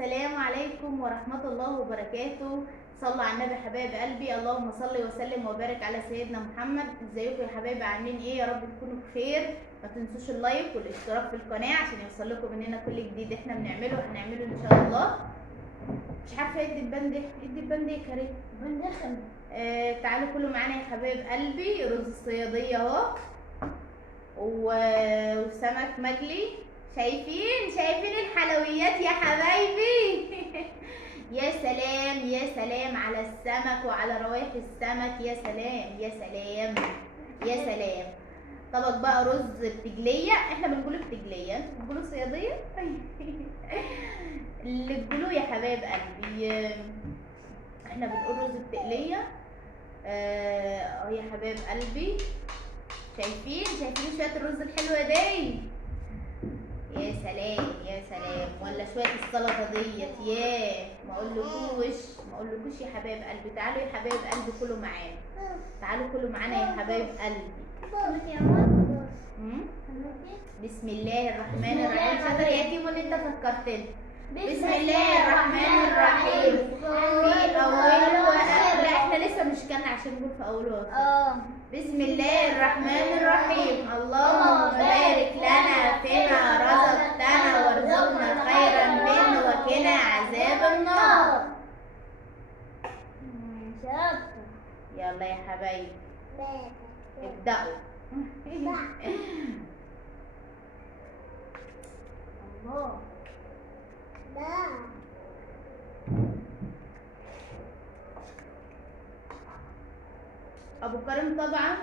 السلام عليكم ورحمة الله وبركاته. صلوا على النبي حبايب قلبي، اللهم صل وسلم وبارك على سيدنا محمد. ازيكم يا حبايبي، عاملين ايه؟ يا رب تكونوا بخير. ما تنسوش اللايك والاشتراك في القناة عشان يوصل لكم مننا كل جديد احنا هنعمله ان شاء الله. مش عارفة ايه الدبان ده، ايه الدبان ده يا كريم؟ بندخل. تعالوا كلوا معانا يا حبايب قلبي. رز الصيادية اهو وسمك مجلي. شايفين الحلويات يا حبايبي. يا سلام يا سلام على السمك وعلى روايح السمك، يا سلام يا سلام يا سلام. طبق بقى رز بتجلية، احنا بنقوله بتجلية، انتوا بتقولوا صيادية. اللي تقولوه يا حبايب قلبي، احنا بنقول رز بتقلية. يا حبايب قلبي، شايفين شوية الرز الحلوة دي؟ يا سلام يا سلام. ولا شوية السلطة ديت، ياه ما اقولكوش يا حبايب قلبي. تعالوا يا حبايب قلبي كلوا معانا، تعالوا كلوا معانا يا حبايب قلبي. بسم الله الرحمن الرحيم. شاطر يا تيمو ان انت فكرتني. بسم الله الرحمن الرحيم. في اوله لا احنا لسه مش كنا عشان نقول في اوله. بسم الله الرحمن الرحيم. اللهم بارك لنا فيما رزقتنا وارزقنا خيرا منه وقنا عذاب النار. يلا يا حبايبي ابدأوا. الله. ابو كريم طبعا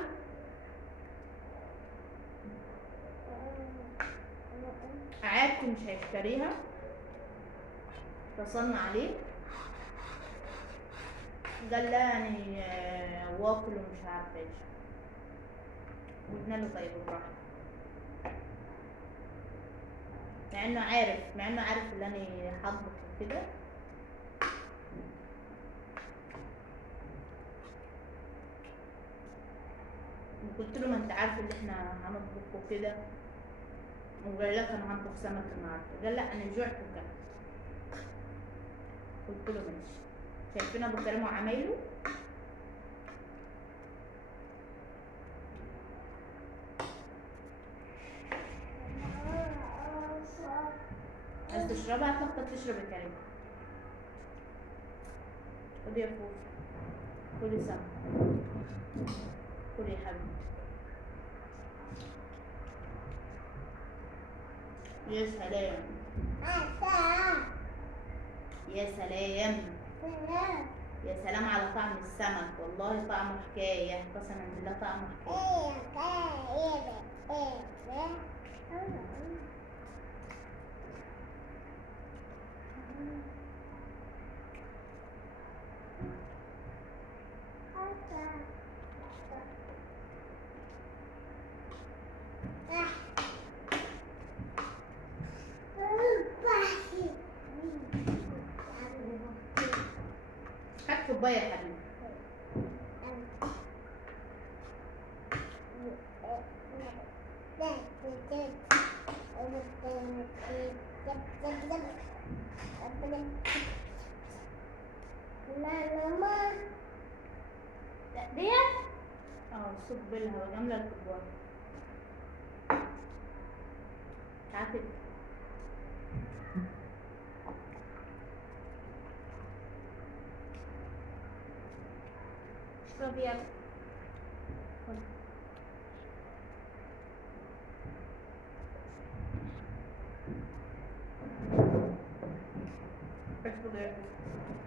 عادته مش هيشتريها، اتصلنا عليه قال لا يعني واكل ومش عارفه ايش. قلنا له طيب براحتك، مع انه عارف اللي انا هطبخ كده. وقلت له ما انت عارف اللي احنا هنطبخ وكده، وقال لك انا هطبخ سمك النهارده. قال لا انا جوعت وكده. قلت له ماشي. شايفين ابو كريم وعمايله؟ عايز تشربها؟ هتلخبط تشرب يا كريم. خد يا فوز، خدي سمك، خدي يا حبيبي. يا سلام يا سلام يا سلام على طعم السمك، والله طعمه حكايه، قسما بالله طعمه حكايه. هات كوبايه يا حبيبي. ديت صب لها واملى الكوبايه. تعالي اشربي يلا.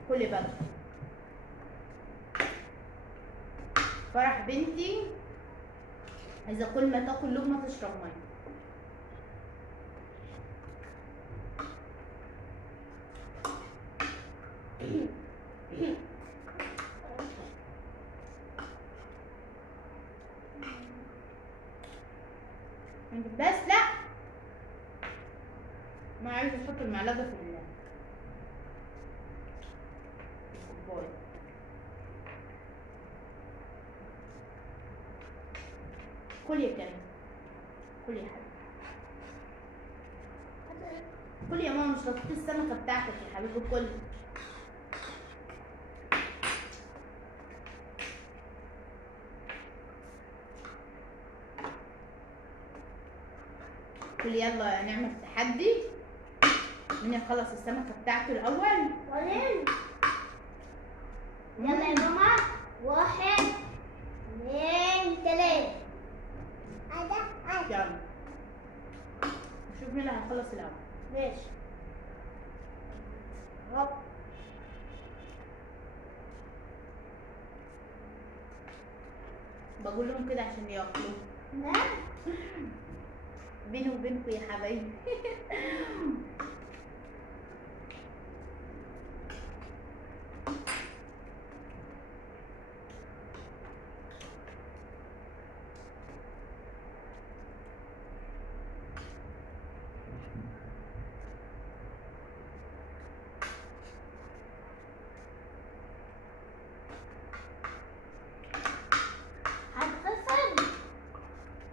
كلي بقى. فرح بنتي عايزه كل ما تاكل لقمه تشرب ميه. بس لا، ما عايزه تحط المعلقه في الكوبايه. كل يا كريم، كل يا حبيبي. كل يا ماما، مش لطيت السمكة بتاعتك يا حبيبي، كل. كل يلا نعمل تحدي، مين يخلص السمكة بتاعته الأول. يلا يا ماما، 1 2 3. يلا نشوف مين اللي هيخلص الأول. ماشي. هوب. بقول لهم كده عشان ياكلوا. نعم. بيني وبينكم يا حبايبي. هتخسر.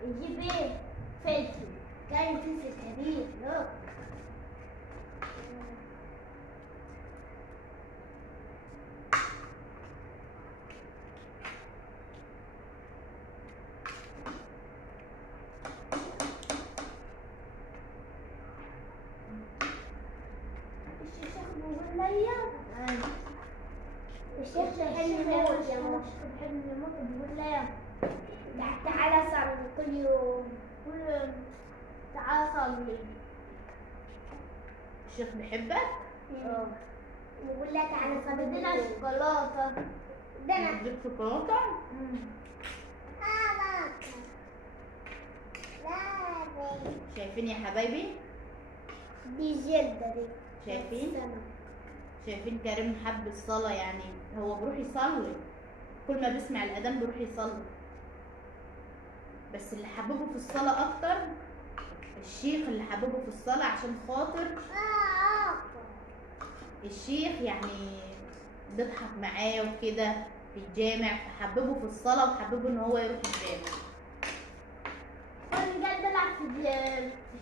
نجيب ايه؟ فلفل. جاي فلفل كبير. لوك. الشيخ بيقول ليا. الشيخ بيحب يموت يا ماما. الشيخ بيحب يموت بيقول ليا تعالى صلي كل يوم. تعالى صلي. الشيخ بيحبك؟ يقول لك تعالى صلي. ادينا شوكولاتة. اديك شوكولاتة؟ شايفين يا حبايبي؟ دي جلدة دي. شايفين؟ شايفين كريم حب الصلاة، يعني هو بيروح يصلي، كل ما بيسمع الأذان بيروح يصلي، بس اللي حببه في الصلاة أكتر الشيخ، اللي حببه في الصلاة عشان خاطر الشيخ يعني بيضحك معاه وكده في الجامع، فحببه في الصلاة وحببه إن هو يروح الجامع. كل جاي بلعب في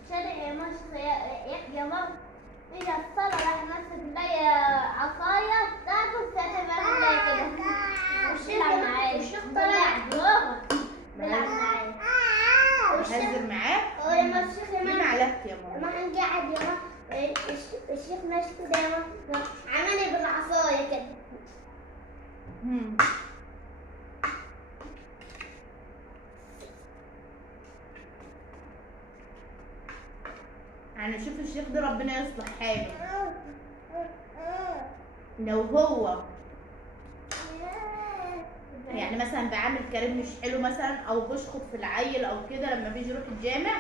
الشارع يا ماشي يا ماما. إذا الصلاة راح ماسك لي عصاية تاكل تعمل لي كده. ويلعب معايا. الشيخ طلع جوه بيلعب معايا. هنزل معاه؟ يا ماما الشيخ يا مين ماما. عليك يا ماما؟ ماما قاعد يا ماما. الشيخ ماشي كده يا ماما. عملي بالعصاية كده. يعني شوف الشيخ ده ربنا يصلح حاله، لو هو يعني مثلا بعامل كريم مش حلو مثلا، او بيشخط في العيل او كده لما بيجي يروح الجامع،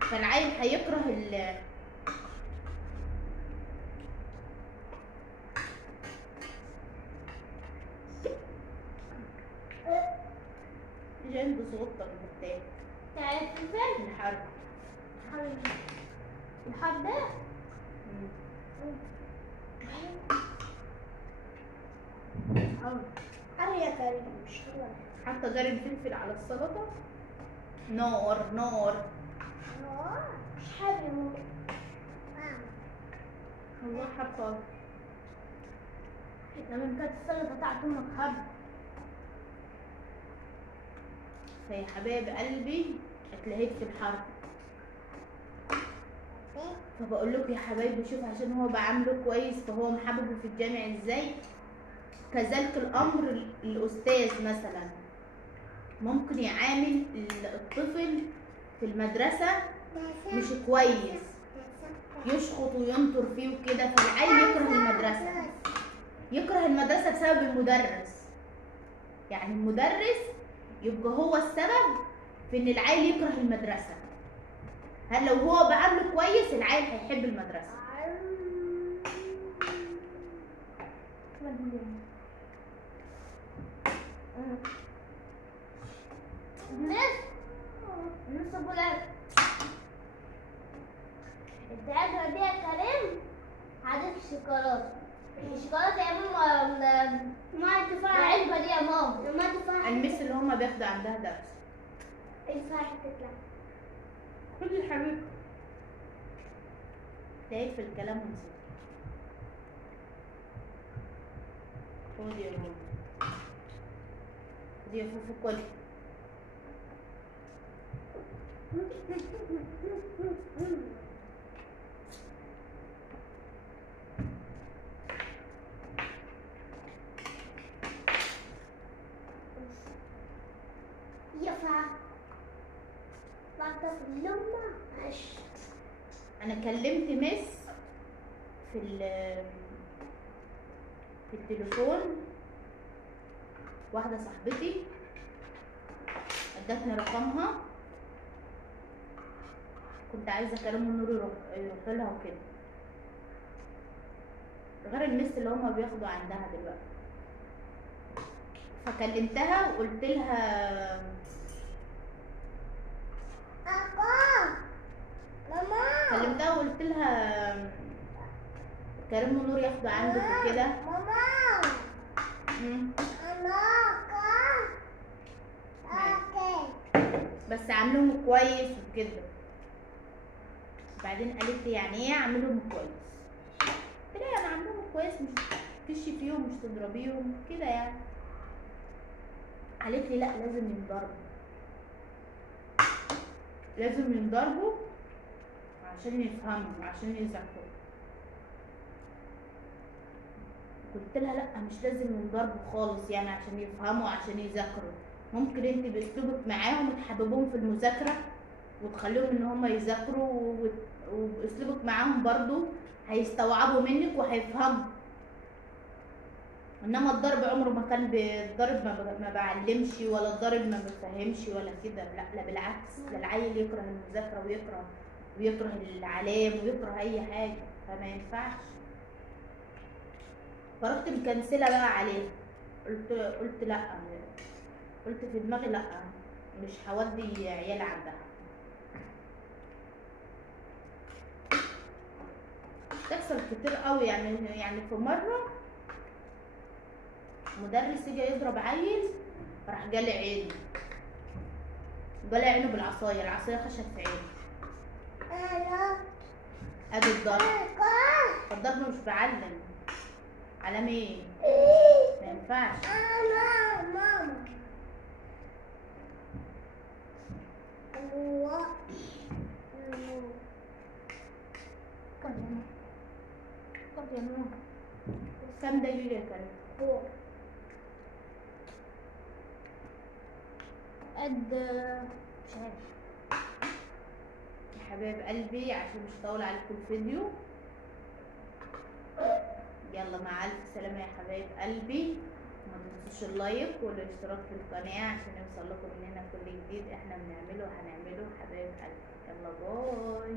فالعيل هيكره جنب صوتك المختلف. تعرف فين؟ الحرب. الحب ده؟ حر يا كريم. مش حلوة. حتى جرب فلفل على السلطة، نار نار. مش حر يا ماما. والله حرفة. لما كانت السلطة بتاعت امك حر. فيا حبايب قلبي اتلهيت في الحرب، فبقول لكم يا حبايبي شوف عشان هو بعامله كويس فهو محببه في الجامع ازاي. كذلك الامر الاستاذ مثلا ممكن يعامل الطفل في المدرسه مش كويس، يشخط وينطر فيه وكده، فالعيل يكره المدرسه، يكره المدرسه بسبب المدرس. يعني المدرس يبقى هو السبب في ان العيل يكره المدرسه. هل لو هو بعامله كويس العيل هيحب المدرسه. نص بولاد. انت قادرة دي يا كريم؟ هديك الشوكولاتة. الشوكولاتة يا ماما. ما تفاح. العلبة دي يا ماما. ما تفاح. المس اللي هما بياخدوا عندها درس. التفاح تطلع. خدي يا حبيبي. تلاقيك في الكلام ونسيت. خد يا ماما، خد يا فوفو كل. ينفع بعد اللمة عش. انا كلمت مس في في التليفون، واحدة صاحبتي ادتني رقمها، كنت عايزة اكلم نور يروح لها وكده، غير المس اللي هما بياخدوا عندها دلوقتي. فكلمتها وقلت لها ماما كلمتها وقلت لها كريم ونور ياخدوا عندك وكده. ماما مم. أنا بس عاملهم كويس وكده. بعدين قالت لي يعني ايه اعملهم كويس؟ قلت لها انا عاملهم كويس، مش تكشي فيهم، مش تضربيهم كده يعني. قالت لي لا لازم ينضربوا، لازم ينضربوا عشان يفهموا وعشان يذاكروا. قلت لها لا مش لازم ينضربوا خالص يعني عشان يفهموا وعشان يذاكروا، ممكن انت باسلوبك معاهم تحببوهم في المذاكره وتخليهم ان هم يذاكروا، وباسلوبك معاهم برضو هيستوعبوا منك وهيفهموا. انما الضرب عمره ما كان الضرب ما بعلمش، ولا الضرب ما بفهمش ولا كده، لا لا بالعكس، ده العيل يكره المذاكره ويكره العلام ويكره اي حاجه، فما ينفعش. فرحت مكنسله بقى عليه، قلت لا، قلت في دماغي لا مش هودي عيال عندها. تحصل كتير قوي يعني في مره مدرس يجي يضرب عيل، راح جالي عينه، جالي عينه بالعصايه، العصايه خشت في عينه. ادي الضرب، الضرب مش بعلم، علام ايه؟ ما ينفعش. ماما كام دقيقة كانت؟ قد مش عارف يا حبايب قلبي، عشان مش هطول عليكم الفيديو. يلا مع الف سلامة يا حبايب قلبي، ما تنسوش اللايك والاشتراك في القناة عشان يوصل لكم مننا كل جديد احنا بنعمله وهنعمله حبايب قلبي. يلا باي.